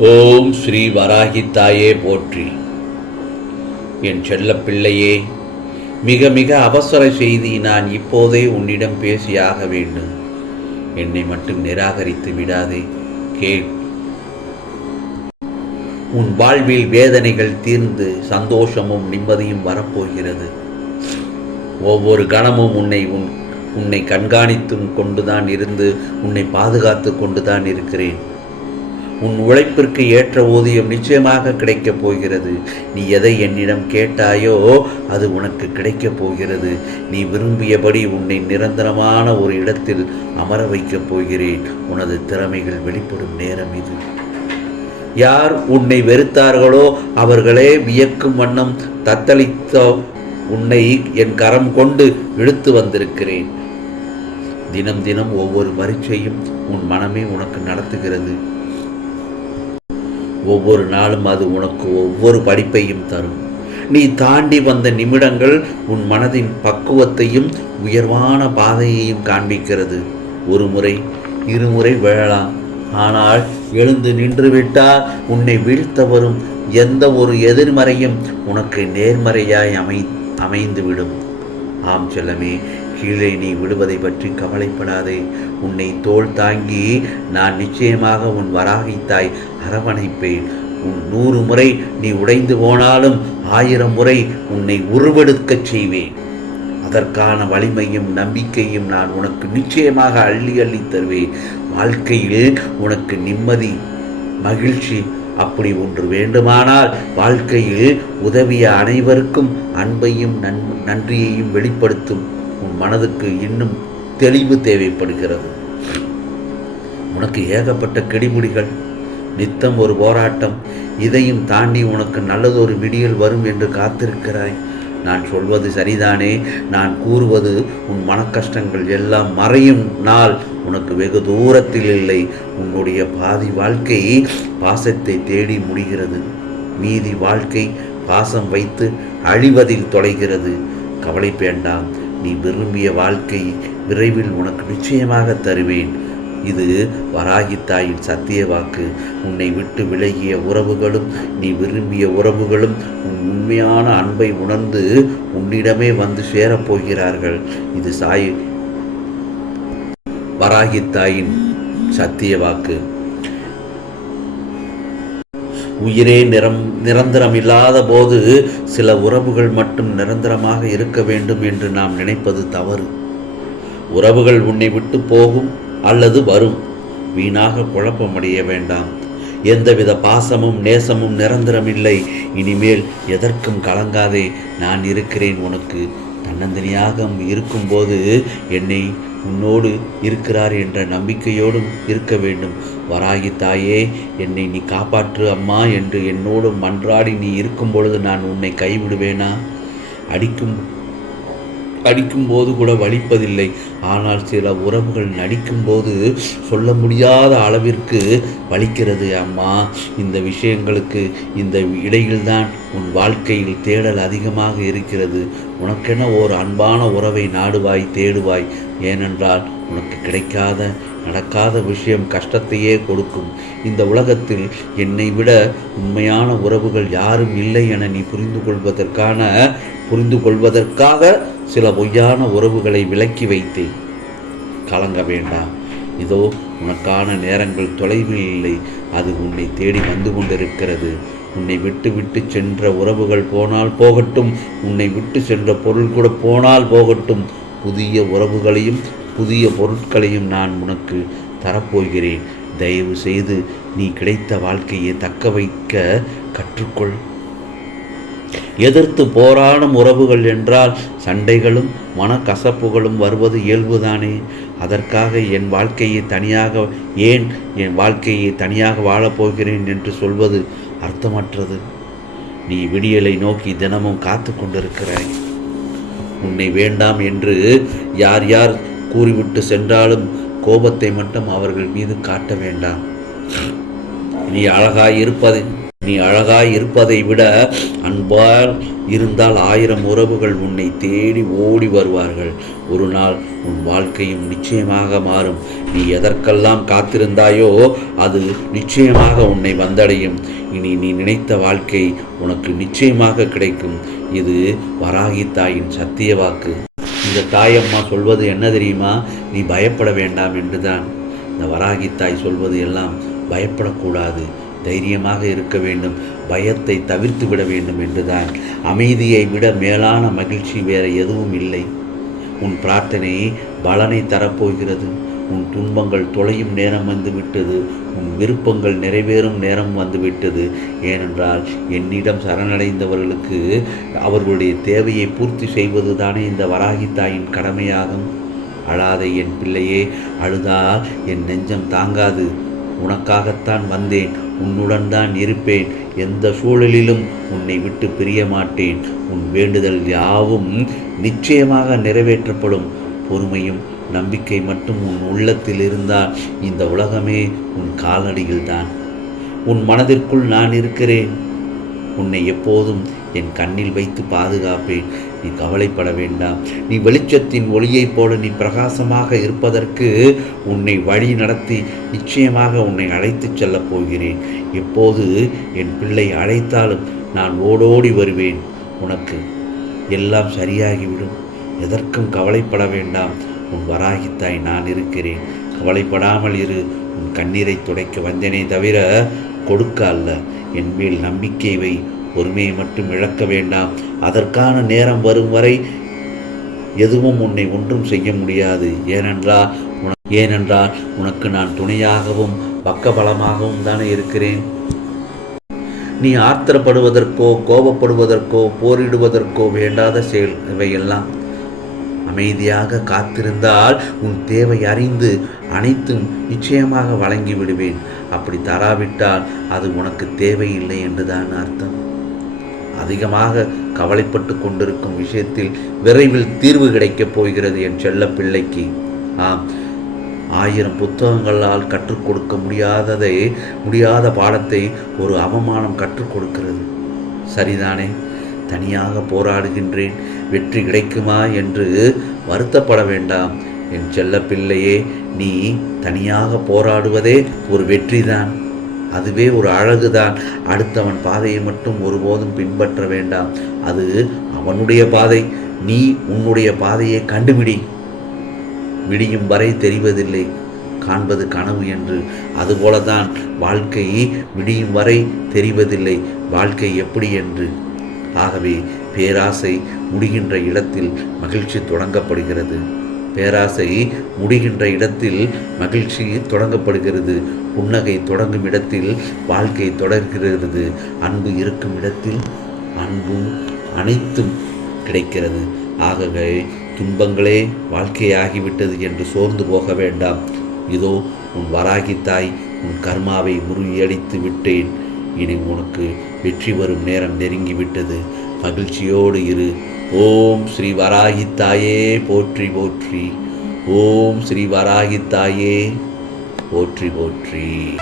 ஓம் ஸ்ரீ வராகி தாயே போற்றி. என் செல்லப்பிள்ளையே மிக மிக அவசர செய்தி நான் இப்போதே உன்னிடம் பேசியாக வேண்டும். என்னை மட்டும் நிராகரித்து விடாதே கேள். உன் வாழ்வில் வேதனைகள் தீர்ந்து சந்தோஷமும் நிம்மதியும் வரப்போகிறது. ஒவ்வொரு கணமும் உன்னை உன் உன்னை கண்காணித்தும் கொண்டுதான் இருந்து உன்னை பாதுகாத்து கொண்டுதான் இருக்கிறேன். உன் உழைப்பிற்கு ஏற்ற ஊதியம் நிச்சயமாக கிடைக்கப் போகிறது. நீ எதை என்னிடம் கேட்டாயோ அது உனக்கு கிடைக்கப் போகிறது. நீ விரும்பியபடி உன்னை நிரந்தரமான ஒரு இடத்தில் அமர வைக்கப் போகிறேன். உனது திறமைகள் வெளிப்படும் நேரம் இது. யார் உன்னை வெறுத்தார்களோ அவர்களே வியக்கும் வண்ணம் தத்தளித்த உன்னை என் கரம் கொண்டு இழுத்து வந்திருக்கிறேன். தினம் தினம் ஒவ்வொரு பரீட்சையும் உன் மனமே உனக்கு நடத்துகிறது. ஒவ்வொரு நாளும் அது உனக்கு ஒவ்வொரு படிப்பையும் தரும். நீ தாண்டி வந்த நிமிடங்கள் உன் மனதின் பக்குவத்தையும் உயர்வான பாதையையும் காண்பிக்கிறது. ஒரு முறை இருமுறை விழலாம். ஆனால் எழுந்து நின்றுவிட்டால் உன்னை வீழ்த்த வரும் எந்த ஒரு எதிர்மறையும் உனக்கு நேர்மறையாய் அமை அமைந்துவிடும். ஆம் செல்லமே கீழே நீ விடுவதை பற்றி கவலைப்படாதே. உன்னை தோல் தாங்கி நான் நிச்சயமாக உன் வராகித்தாய் அரவணைப்பேன். உன் நூறு முறை நீ உடைந்து போனாலும் ஆயிரம் முறை உன்னை உருவெடுக்கச் செய்வேன். அதற்கான வலிமையும் நம்பிக்கையும் நான் உனக்கு நிச்சயமாக அள்ளி அள்ளி தருவேன். வாழ்க்கையில் உனக்கு நிம்மதி மகிழ்ச்சி அப்படி ஒன்று வேண்டுமானால் வாழ்க்கையில் உதவிய அனைவருக்கும் அன்பையும் நன் நன்றியையும் வெளிப்படுத்தும். உன் மனதுக்கு இன்னும் தெளிவு தேவைப்படுகிறது. உனக்கு ஏகப்பட்ட கெடிமுடிகள் நித்தம் ஒரு போராட்டம் இதையும் தாண்டி உனக்கு நல்லதொரு விடியல் வரும் என்று காத்திருக்கிறாய். நான் சொல்வது சரிதானே? நான் கூறுவது உன் மனக்கஷ்டங்கள் எல்லாம் மறையும் நாள் உனக்கு வெகு தூரத்தில் இல்லை. உன்னுடைய பாதி வாழ்க்கை பாசத்தை தேடி முடிகிறது. மீதி வாழ்க்கை பாசம் வைத்து அழிவதில் தொலைகிறது. கவலை வேண்டாம். நீ விரும்பிய வாழ்க்கை விரைவில் உனக்கு நிச்சயமாக தருவேன். இது வராகித்தாயின் சத்திய வாக்கு. உன்னை விட்டு விலகிய உறவுகளும் நீ விரும்பிய உறவுகளும் உன் உண்மையான அன்பை உணர்ந்து உன்னிடமே வந்து சேரப்போகிறார்கள் இது சாய் வராகித்தாயின் சத்திய வாக்கு. உயிரே நிறம் நிரந்தரம் இல்லாத போது சில உறவுகள் மட்டும் நிரந்தரமாக இருக்க வேண்டும் என்று நாம் நினைப்பது தவறு. உறவுகள் உன்னை விட்டு போகும் அல்லது வரும். வீணாக குழப்பமடைய வேண்டாம். எந்தவித பாசமும் நேசமும் நிரந்தரமில்லை. இனிமேல் எதற்கும் கலங்காதே. நான் இருக்கிறேன் உனக்கு. தன்னந்தனியாக இருக்கும்போது என்னை உன்னோடு இருக்கிறார் என்ற நம்பிக்கையோடும் இருக்க வேண்டும். வராகி தாயே என்னை நீ காப்பாற்று அம்மா என்று என்னோடு மன்றாடி நீ இருக்கும் பொழுது நான் உன்னை கைவிடுவேனா? அடிக்கும் அடிக்கும்போது கூட வலிப்பதில்லை. ஆனால் சில உறவுகள் நடிக்கும்போது சொல்ல முடியாத அளவிற்கு வலிக்கிறது. அம்மா இந்த விஷயங்களுக்கு இந்த இடையில்தான் உன் வாழ்க்கையில் தேடல் அதிகமாக இருக்கிறது. உனக்கென ஓர் அன்பான உறவை நாடுவாய் தேடுவாய். ஏனென்றால் உனக்கு கிடைக்காத நடக்காத விஷயம் கஷ்டத்தையே கொடுக்கும். இந்த உலகத்தில் என்னை விட உண்மையான உறவுகள் யாரும் இல்லை என நீ புரிந்து கொள்வதற்கான புரிந்து கொள்வதற்காக சில பொய்யான உறவுகளை விலக்கி வைத்தேன் கலங்க வேண்டாம் இதோ உனக்கான நேரங்கள் தொலைவில் இல்லை. அது உன்னை தேடி வந்து கொண்டிருக்கிறது. உன்னை விட்டு விட்டு சென்ற உறவுகள் போனால் போகட்டும். உன்னை விட்டு சென்ற பொருள் கூட போனால் போகட்டும். புதிய உறவுகளையும் புதிய பொருட்களையும் நான் உனக்கு தரப்போகிறேன். தயவு செய்து நீ கிடைத்த வாழ்க்கையை தக்க வைக்க கற்றுக்கொள். எதிர்த்து போராடும் உறவுகள் என்றால் சண்டைகளும் மனக்கசப்புகளும் வருவது இயல்புதானே? அதற்காக என் வாழ்க்கையை தனியாக ஏன் என் வாழ்க்கையை தனியாக வாழப்போகிறேன் என்று சொல்வது அர்த்தமற்றது. நீ விடியலை நோக்கி தினமும் காத்து கொண்டிருக்கிறாய். உன்னை வேண்டாம் என்று யார் யார் கூறிவிட்டு சென்றாலும் கோபத்தை மட்டும் அவர்கள் மீது காட்ட வேண்டாம். நீ அழகாய் இருப்பதை நீ அழகாய் இருப்பதை விட அன்பால் இருந்தால் ஆயிரம் உறவுகள் உன்னை தேடி ஓடி வருவார்கள். ஒரு நாள் உன் வாழ்க்கையும் நிச்சயமாக மாறும். நீ எதற்கெல்லாம் காத்திருந்தாயோ அது நிச்சயமாக உன்னை வந்தடையும். இனி நீ நினைத்த வாழ்க்கை உனக்கு நிச்சயமாக கிடைக்கும். இது வராகி தாயின் சத்திய வாக்கு. இந்த தாயம்மா சொல்வது என்ன தெரியுமா? நீ பயப்பட வேண்டாம் என்றுதான். இந்த வராகி தாய் சொல்வது எல்லாம் பயப்படக்கூடாது. தைரியமாக இருக்க வேண்டும் பயத்தை தவிர்த்து விட வேண்டும் என்றுதான். அமைதியை விட மேலான மகிழ்ச்சி வேற எதுவும் இல்லை. உன் பிரார்த்தனை பலனை தரப்போகிறது. உன் துன்பங்கள் தொலையும் நேரம் வந்துவிட்டது உன் விருப்பங்கள் நிறைவேறும் நேரம் வந்துவிட்டது ஏனென்றால் என்னிடம் சரணடைந்தவர்களுக்கு அவர்களுடைய தேவையை பூர்த்தி செய்வது தானே இந்த வராகி தாயின் கடமையாகும். அழாதை என் பிள்ளையே அழுதால் என் நெஞ்சம் தாங்காது. உனக்காகத்தான் வந்தேன். உன்னுடன் தான் இருப்பேன். எந்த சூழலிலும் உன்னை விட்டு பிரிய மாட்டேன். உன் வேண்டுதல் யாவும் நிச்சயமாக நிறைவேற்றப்படும். பொறுமையும் நம்பிக்கை மட்டும் உன் உள்ளத்தில் இருந்தால் இந்த உலகமே உன் காலடியில்தான் உன் மனதிற்குள் நான் இருக்கிறேன். உன்னை எப்போதும் என் கண்ணில் வைத்து பாதுகாப்பேன். நீ கவலைப்பட வேண்டாம். நீ வெளிச்சத்தின் ஒளியைப் போல நீ பிரகாசமாக இருப்பதற்கு உன்னை வழி நடத்தி நிச்சயமாக உன்னை அழைத்துச் செல்லப் போகிறேன். எப்போது என் பிள்ளை அழைத்தாலும் நான் ஓடோடி வருவேன். உனக்கு எல்லாம் சரியாகிவிடும். எதற்கும் கவலைப்பட வேண்டாம். உன் வராகித்தாய் நான் இருக்கிறேன். கவலைப்படாமல் இரு. உன் கண்ணீரை துடைக்க வந்தேனே தவிர கொடுக்க அல்ல. என் மேல் நம்பிக்கை வை. பொறுமையை மட்டும் இழக்க வேண்டாம். அதற்கான நேரம் வரும் வரை எதுவும் உன்னை ஒன்றும் செய்ய முடியாது. ஏனென்றால் உன ஏனென்றால் உனக்கு நான் துணையாகவும் பக்கபலமாகவும் தானே இருக்கிறேன். நீ ஆத்திரப்படுவதற்கோ கோபப்படுவதற்கோ போரிடுவதற்கோ வேண்டாத செயல் இவையெல்லாம். அமைதியாக காத்திருந்தால் உன் தேவை அறிந்து அனைத்தும் நிச்சயமாக வழங்கி விடுவேன் அப்படி தராவிட்டால் அது உனக்கு தேவையில்லை என்றுதான் அர்த்தம். அதிகமாக கவலைப்பட்டு கொண்டிருக்கும் விஷயத்தில் விரைவில் தீர்வு கிடைக்கப் போகிறது என் செல்ல பிள்ளைக்கு. ஆம் ஆயிரம் புத்தகங்களால் கற்றுக் கொடுக்க முடியாததை முடியாத பாடத்தை ஒரு அவமானம் கற்றுக் கொடுக்கிறது. சரிதானே? தனியாக போராடுகின்றேன். வெற்றி கிடைக்குமா என்று வருத்தப்பட வேண்டாம். என் செல்ல பிள்ளையே நீ தனியாக போராடுவதே ஒரு வெற்றிதான். அதுவே ஒரு அழகுதான். அடுத்தவன் பாதையை மட்டும் ஒருபோதும் பின்பற்ற வேண்டாம். அது அவனுடைய பாதை. நீ உன்னுடைய பாதையை கண்டுபிடி. விடியும் வரை தெரிவதில்லை. காண்பது கனவு என்று. அதுபோலதான் வாழ்க்கை விடியும் வரை தெரிவதில்லை. வாழ்க்கை எப்படி என்று. ஆகவே பேராசை முடிகின்ற இடத்தில் மகிழ்ச்சி தொடங்கப்படுகிறது. பேராசை முடிகின்ற இடத்தில் மகிழ்ச்சி தொடங்கப்படுகிறது. புன்னகை தொடங்கும் இடத்தில் வாழ்க்கை தொடர்கிறது. அன்பு இருக்கும் இடத்தில் அன்பும் அனைத்தும் கிடைக்கிறது. ஆகவே துன்பங்களே வாழ்க்கையாகிவிட்டது என்று சோர்ந்து போக வேண்டாம். இதோ உன் வராகி தாய் உன் கர்மாவை முறியடித்து விட்டேன். இனி உனக்கு வெற்றி வரும் நேரம் நெருங்கிவிட்டது. மகிழ்ச்சியோடு இரு. ஓம் ஸ்ரீ வராகித்தாயே போற்றி போற்றி. ஓம் ஸ்ரீ வராகித்தாயே போற்றி போற்றி.